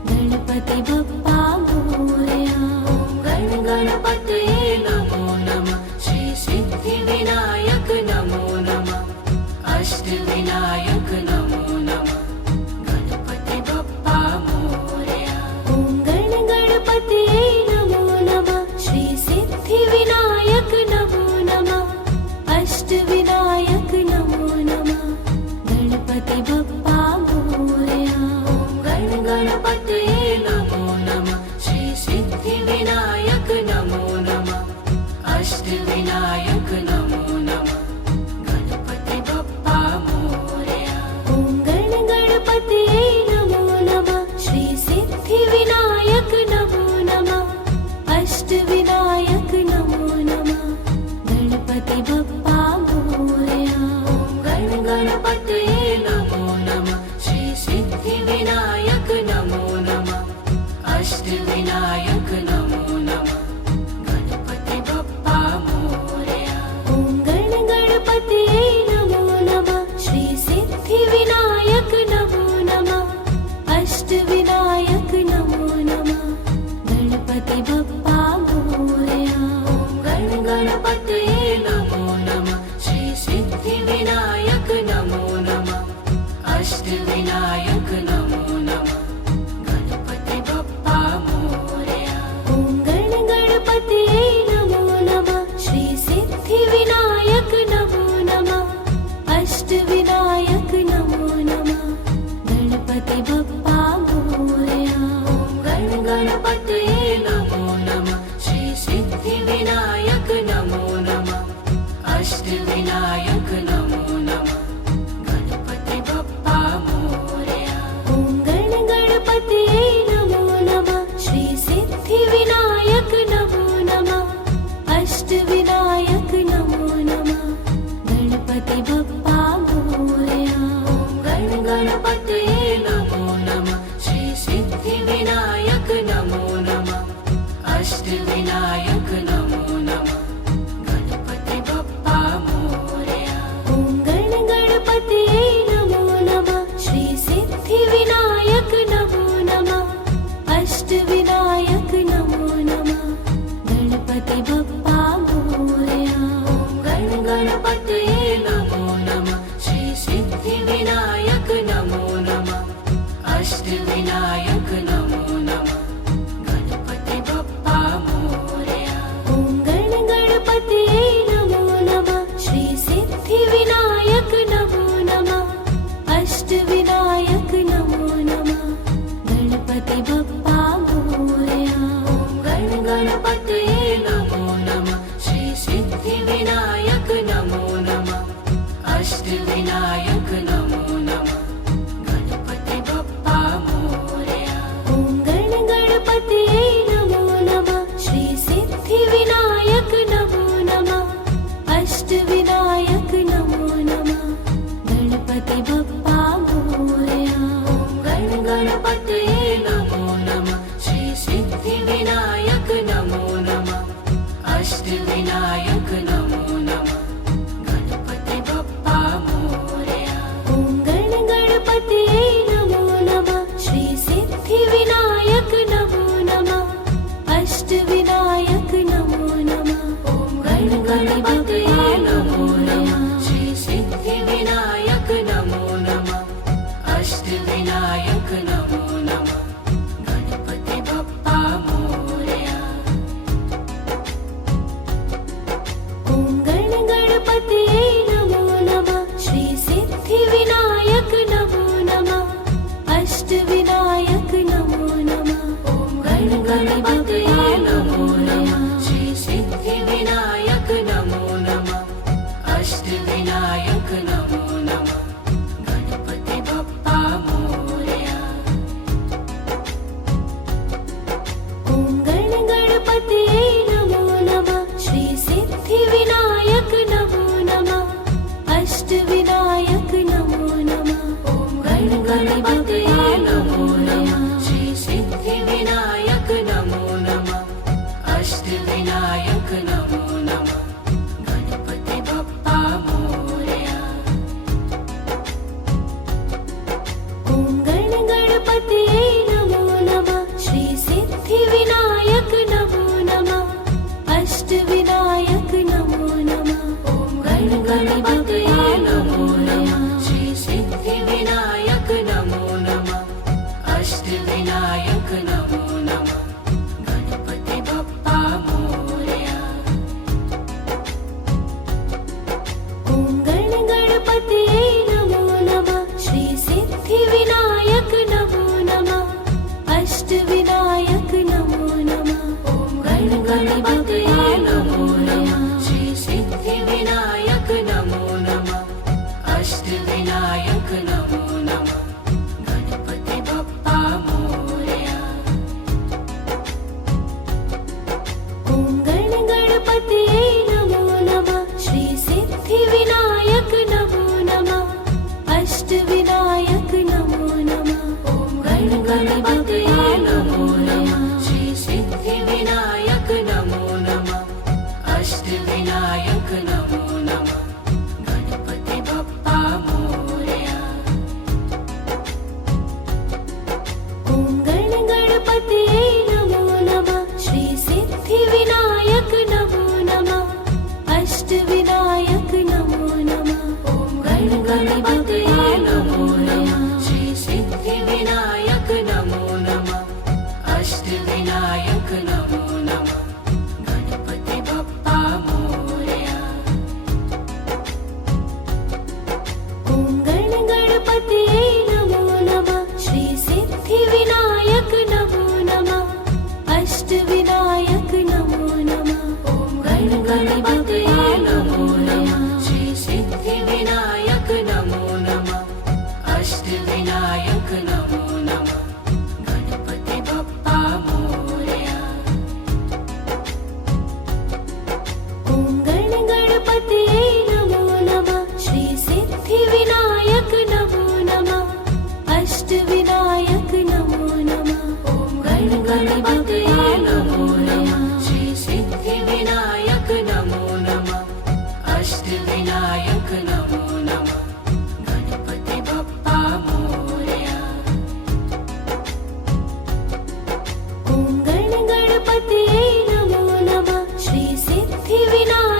गणपति बप्पा मोरया गण गणपतये नमो नमः श्री सिद्धिविनायक नमो नमः अष्टविनायक नमो नमः गणपति बप्पा मोरया ॐ गण गणपतये नमो नमः श्री सिद्धिविनायक नमो नमः अष्टविनायक नमो नमः गणपति बप्पा मोरया गण गणपतये नमो नमः श्री सिद्धिविनायक नमो नमः अष्टविनायक नमो नमः गणपति बप्पा मोरया ॐ गण गणपतये नमो नमः श्री सिद्धिविनायक नमो नमः अष्टविनायक नमो नमः गणपति बप्पा मोरया गण गणपतये नमो नमः श्री सिद्धिविनायक नमो नमः अष्टविनायक नमो नमः गणपति बप्पा मोरया ॐ गण गणपतये नमो नमः श्री सिद्धिविनायक नमो नमः अष्टविनायक नमो नमः गणपति बप्पा मोरया गण गणपतये नमो नमः श्री सिद्धिविनायक नमो नमः अष्टविनायक नमो नमः गणपति बप्पा मोरया ॐ गण गणपतये नमो नमः श्री सिद्धिविनायक नमो नमः अष्टविनायक नमो नमः गणपति बप्पा मोरया गण गणपतये नमो नमः श्री सिद्धिविनायक नमो अष्टविनायक नमो नमः गणपति बप्पा मोरया ॐ गण गणपतये नमो नमः श्री सिद्धिविनायक नमो नमः अष्टविनायक नमो नमः ॐ गण गणपतये नमो नमः श्री सिद्धिविनायक नमो नमः अष्टविनायक नमो नमः गणपति बप्पा मोरया ॐ गण गणपतये नमो नमः श्री सिद्धिविनायक नमो नमः अष्टविनायक नमो नमः ॐ गण गणपतये नमो नमः श्री सिद्धिविनायक नमो नमः अष्टविनायक नमो नमः गणपति बप्पा मोरया ॐ गण गणपतये नमो नमः श्री सिद्धिविनायक नमो नमः अष्टविनायक नमो नमः ॐ गण गणपतये नमो नमः श्री सिद्धिविनायक नमो नमः अष्टविनायक नमो नमः गणपति बप्पा मोरया ॐ गण गणपतये नमो नमः श्री सिद्धिविनायक नमो नमः अष्टविनायक नमो नमः ॐ गण गणपतये नमो नमः श्री सिद्धिविनायक नमो नमः अष्टविनायक नमो नमः गणपति बप्पा मोरया ॐ गण गणपतये नमो नमः श्री सिद्धिविनायक नमो नमः अष्टविनायक नमो नमः ॐ गण गणपतये नमो नमः श्री सिद्धिविनायक नमो नमः अष्टविनायक नमो नमः गणपति बप्पा मोरया ॐ गण गणपतये नमो नमः श्री सिद्धिविनायक नमो नमः अष्टविनायक नमो नमः ॐ गण गणपतये नमो नमः श्री सिद्धिविनायक नमो नमः अष्टविनायक नमो नमः गणपति बप्पा मोरया ॐ गण गणपतये नमो नमः श्री सिद्धिविनायक नमो नमः अष्टविनायक नमो नमः ॐ गण गणपतये नमो नमः श्री सिद्धिविनायक नमो नमः अष्टविनायक नमो नमः गणपति बप्पा मोरया ॐ गण गणपतये नमो नमः श्री सिद्धिविनायक नमो नमः अष्टविनायक नमो नमः ॐ गण गणपतये नमो नमः श्री सिद्धिविनायक नमो नमः अष्टविनायक नमो नमः गणपति बप्पा मोरया ॐ गण गणपतये नमो नमः श्री सिद्धिविनायक नमो नमः अष्टविनायक नमो नमः ॐ गण गणपतये नमो नमः श्री सिद्धिविनायक नमो नमः अष्टविनायक नमो नमः गणपति बप्पा मोरया ॐ गण गणपतये नमो नमः श्री सिद्धिविनायक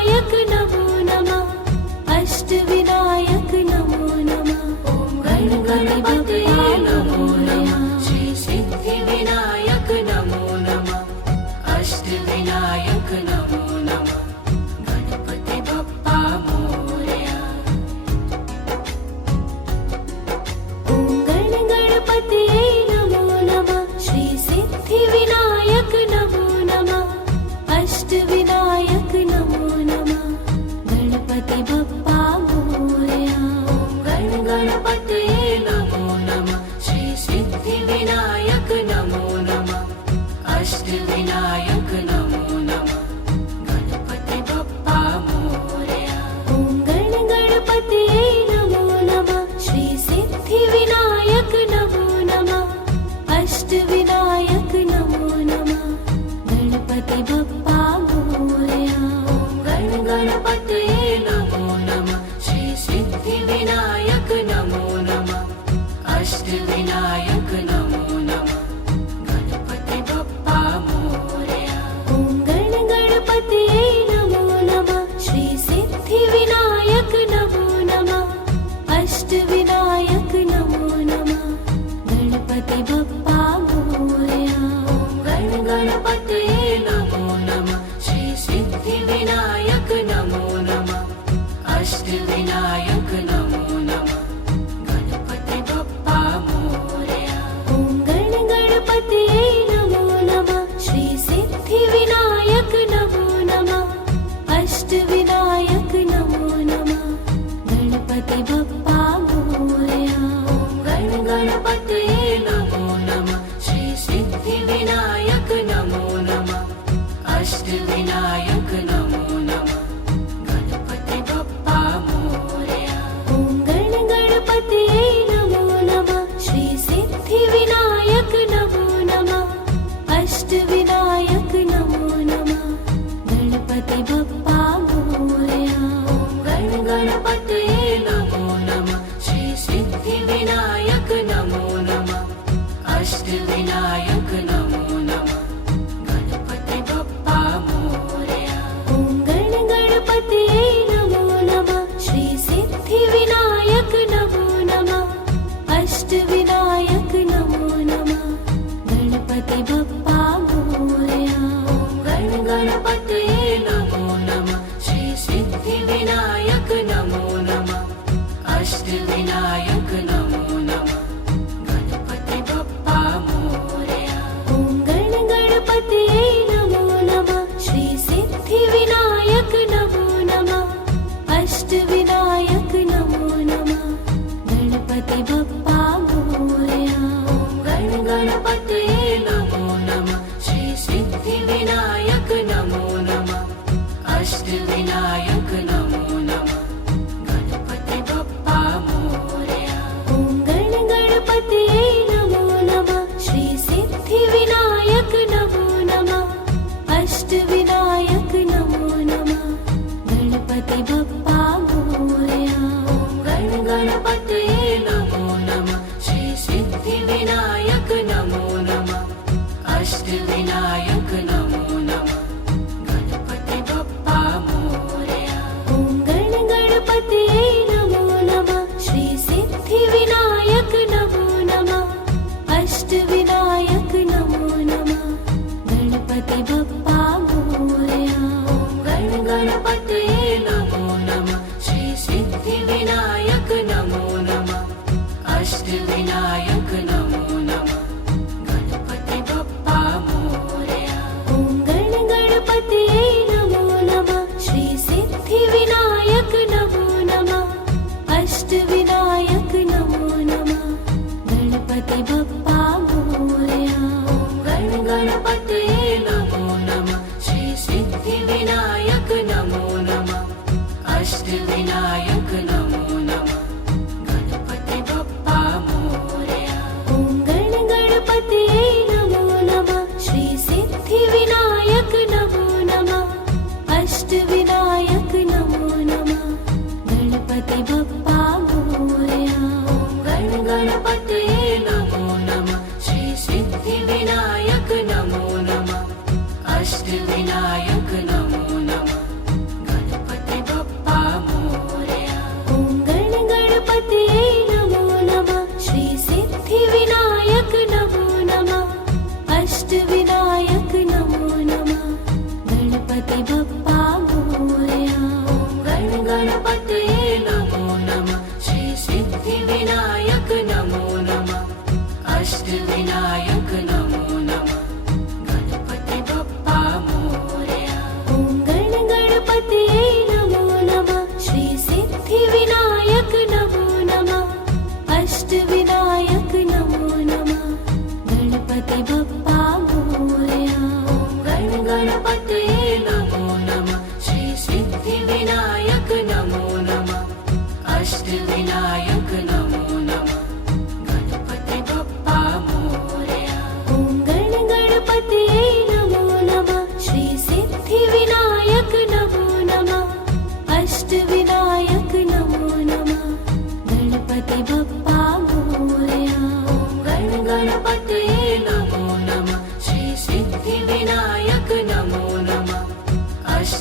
गणपतये नमो नमः श्री सिद्धिविनायक नमो नमः अष्टविनायक नमो नमः गणपति बप्पा मोरया ॐ गणपतये नमो नमः श्री सिद्धिविनायक नमो नमः अष्टविनायक नमो नमः गणपति बप्पा मोरया गणपतये नमो नमः श्री सिद्धिविनायक नमो नमः अष्टविनायक नमो नमः गणपति बप्पा मोरया ॐ गणपतये नमो नमः श्री सिद्धिविनायक नमो नमः अष्टविनायक नमो नमः गणपति बप्पा मोरया गणपतये नमो नमः श्री सिद्धिविनायक नमो नमः अष्टविनायक नमो नमः गणपति बप्पा मोरया ॐ गणपतये नमो नमः श्री सिद्धिविनायक नमो नमः अष्टविनायक नमो नमः गणपति बप्पा मोरया गणपतये नमो नमः श्री सिद्धिविनायक नमो नमः अष्टविनायक नमो नमः गणपति बप्पा मोरया ॐ गणपतये नमो नमः श्री सिद्धिविनायक नमो नमः अष्टविनायक नमो नमः गणपति बप्पा मोरया गणपतये नमो नमः श्री सिद्धिविनायक नमो नमः अष्टविनायक नमो नमः गणपति बप्पा मोरया ॐ गणपतये नमो नमः श्री सिद्धिविनायक नमो नमः अष्टविनायक नमो नमः गणपति बप्पा मोरया गणपतये नमो नमः श्री सिद्धिविनायक नमो नमः अष्टविनायक नमो नमः गणपति बप्पा मोरया ॐ गणपतये नमो नमः श्री सिद्धिविनायक नमो नमः अष्टविनायक नमो नमः गणपति बप्पा मोरया गणपतये नमो नमः श्री सिद्धिविनायक नमो नमः अष्टविनायक नमो नमः गणपति बप्पा मोरया ॐ गणपतये नमो नमः श्री सिद्धिविनायक नमो नमः अष्टविनायक नमो नमः गणपति बप्पा मोरया गणपतये नमो नमः श्री सिद्धिविनायक नमो नमः अष्टविनायक नमो नमः गणपति बप्पा मोरया ॐ गणपतये नमो नमः श्री सिद्धिविनायक नमो नमः अष्टविनायक नमो नमः गणपति बप्पा मोरया गणपतये नमो नमः श्री सिद्धिविनायक नमो नमः अष्टविनायक नमो नमः गणपति बप्पा मोरया ॐ गणपतये नमो नमः श्री सिद्धिविनायक नमो नमः अष्टविनायक नमो नमः गणपति बप्पा मोरया गणपतये नमो नमः श्री सिद्धिविनायक नमो नमः अष्टविनायक नमो नमः गणपति बप्पा मोरया ॐ गणपतये नमो नमः श्री सिद्धिविनायक नमो नमः अष्टविनायक नमो नमः गणपति बप्पा मोरया गणपतये नमो नमः श्री सिद्धिविनायक नमो नमः अष्टविनायक नमो नमः गणपति बप्पा मोरया ॐ गणपतये नमो नमः श्री सिद्धिविनायक नमो नमः अष्टविनायक नमो नमः गणपति बप्पा मोरया गणपतये नमो नमः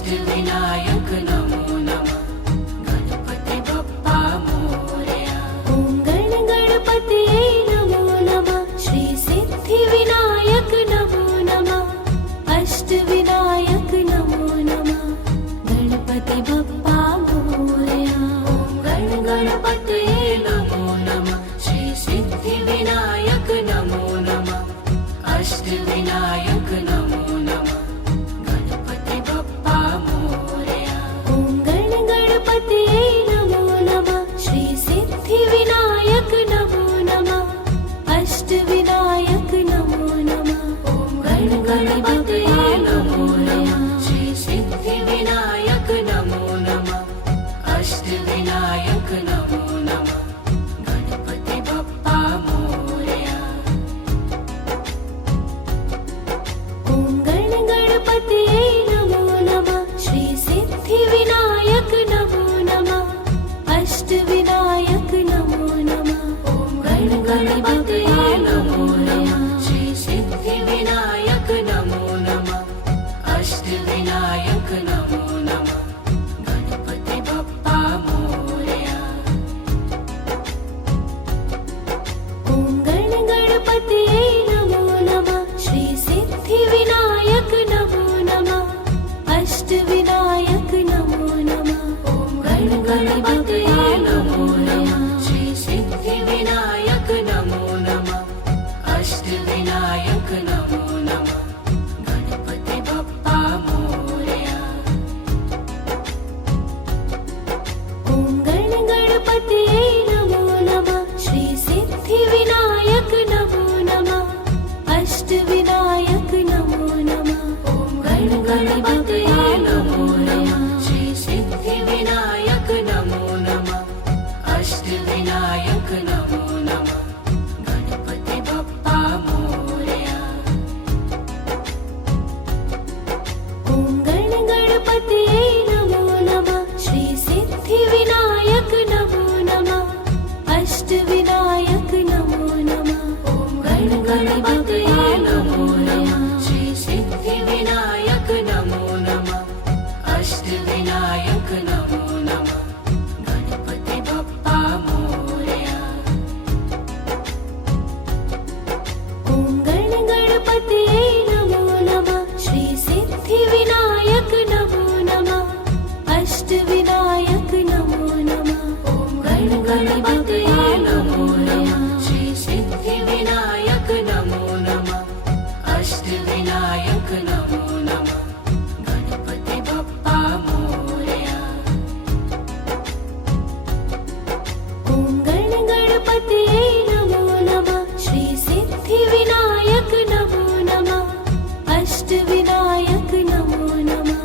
अष्टविनायक नमो नमः गणपति बप्पा मोरया ॐ गण गणपतये नमो नमः श्री सिद्धिविनायक नमो नमः अष्टविनायक नमो नमः गणपति बप्पा मोरया गण गणपतये नमो नमः श्री सिद्धिविनायक नमो नमः अष्टविनायक नमो नमः गणपति बप्पा मोरया ॐ गण गणपतये नमो नमः श्री सिद्धिविनायक नमो नमः अष्टविनायक नमो नमः गण गणपतये नमो नमः श्री सिद्धिविनायक नमो नमः अष्टविनायक नमो नमः गणपति बप्पा मोरया ॐ गण गणपतये नमो नमः श्री सिद्धिविनायक नमो नमः अष्टविनायक नमो नमः गण गणपतये नमो नमः श्री सिद्धिविनायक नमो नमः अष्टविनायक नमो नमः गणपति बप्पा मोरया ॐ गण गणपतये नमो नमः श्री सिद्धिविनायक नमो नमः अष्टविनायक नमो नमः गण गणपतये नमो नमः श्री सिद्धिविनायक नमो नमः अष्टविनायक नमो नमः गणपति बप्पा मोरया ॐ गण गणपतये नमो नमः श्री सिद्धिविनायक नमो नमः अष्टविनायक नमो नमः गण गणपतये नमो नमः श्री सिद्धिविनायक नमो नमः अष्टविनायक नमो नमः गणपति बप्पा मोरया ॐ गण गणपतये नमो नमः श्री सिद्धिविनायक नमो नमः अष्टविनायक नमो नमः गण गणपतये नमो नमः श्री सिद्धिविनायक नमो नमः अष्टविनायक नमो नमः गणपति बप्पा मोरया ॐ गण गणपतये नमो नमः श्री सिद्धिविनायक नमो नमः अष्टविनायक नमो नमः गण गणपतये नमो नमः श्री सिद्धिविनायक नमो नमः अष्टविनायक नमो नमः गणपति बप्पा मोरया ॐ गण गणपतये नमो नमः श्री सिद्धिविनायक नमो नमः अष्टविनायक नमो नमः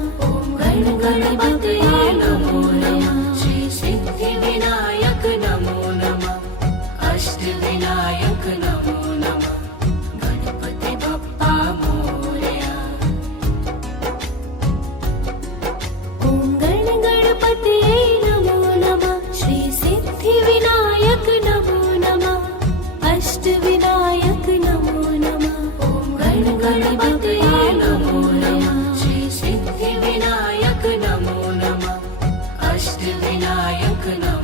गण गणपतये नमो नमः श्री सिद्धिविनायक नमो नमः अष्टविनायक नमो नमः गणपति बप्पा मोरया ॐ गण गणपतये नमो नमः श्री सिद्धिविनायक नमो नमः अष्टविनायक नमो नमः गण गणपतये नमो नमः श्री सिद्धिविनायक नमो नमः अष्टविनायक नमो